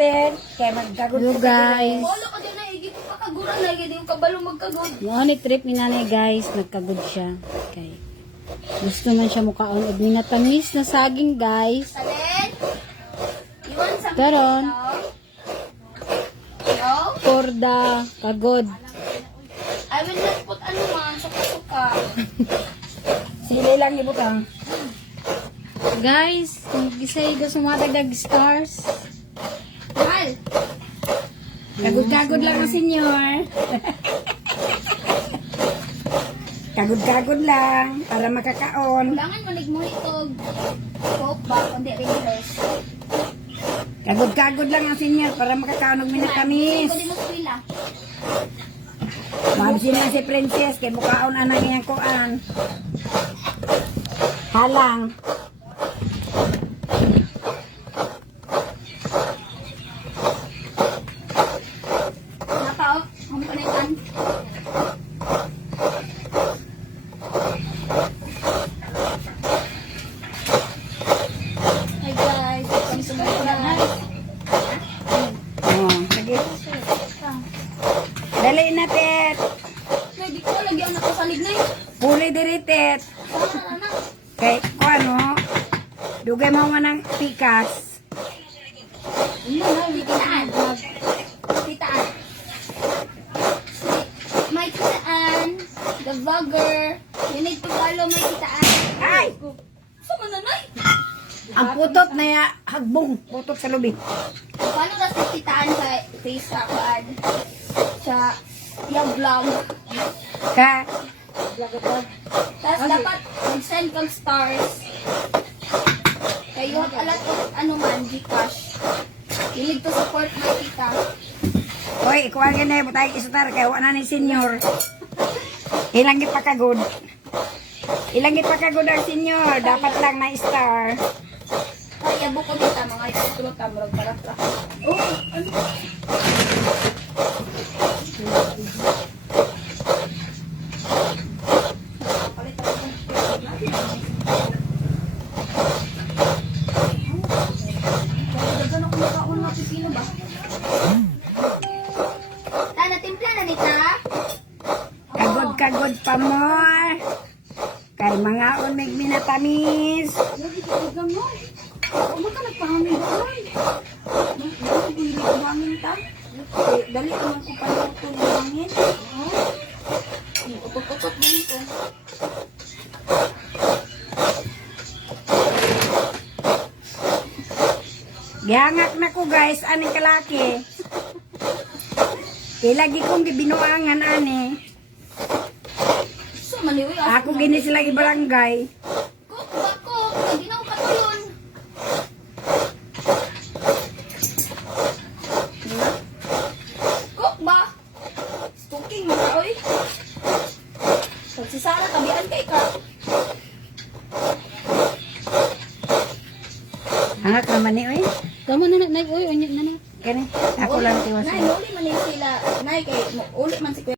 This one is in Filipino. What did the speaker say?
lifted. Kaya magkagod Hello guys. Wala ka din na, higit pa kaguran na, higit yung kabalo magkagod. Mo ni trip ni nanay guys, nagkagod siya. Okay. Gusto man siya mukhaon og minatamis na saging guys. Alin? Iwan sa Karon. Hello? For the kagod. I will not put ano man, suka-suka. Sili lang ibutang. Guys, gisay ga sumatagag stars. Mahal. Kagod-kagod lang ang senyor. Kagod-kagod lang para makakaon. Kailangan mo nagmuhi itog. Coke ba? Kundi reverse. Kagod-kagod lang ang senyor para makakaon og minatamis. Kundi mo pila. Mabsin lang si Princess kay mukaon anang iyang kuan. Halang. Napao, ang panitan. Hi guys, kami sumunod na. Oh, sige. Dali na tet. Nay, di ko lagi anak ko salig na eh. Puli diri tet. Sana na. Kay ano? Dugay mo man ng pikas. Titaan. Titaan. May titaan. The vlogger. You need to follow my titaan. Ay! So, mananay. Ang putot na hagbong. Putot sa lubi. Follow na si titaan sa face sa kuan. Sa yung vlog. Ka. Tapos dapat mag-send kang stars. Kaya you have a lot of ano man, Gcash. You need to support my tita. Hoy, ikuha gina butay isutar kay wa na ni senyor. Ilang gipakagod. Ilang gipakagod ang senyor. Dapat lang na star. Kaya buko dita mga itutulog tamrog para tra. Oh, ano? Tana, timpla na nita. Kagod-kagod pa more. Kay mga unig minatamis. Lagi ka mo. Ano ka nagpahamin doon? Hindi ko hangin ta. Dali ko man ko paluto ng hangin. Utot-utot din ko. Gihangak na ko guys, aning kalaki. Kay lagi kong gibinuangan ani. So, maniwi. Ako gini sila ibarangay. Cook ba cook? Hindi na ako katulon. Cook ba? Stalking mo ka, oy. Pag si Sarah, tabian kay ka. Hangak naman ni oy. Kamo na nay oy, anya na na. Kani ako lang tiwas. Nay, uli man ni sila. Nay, kay uli man si Kuya.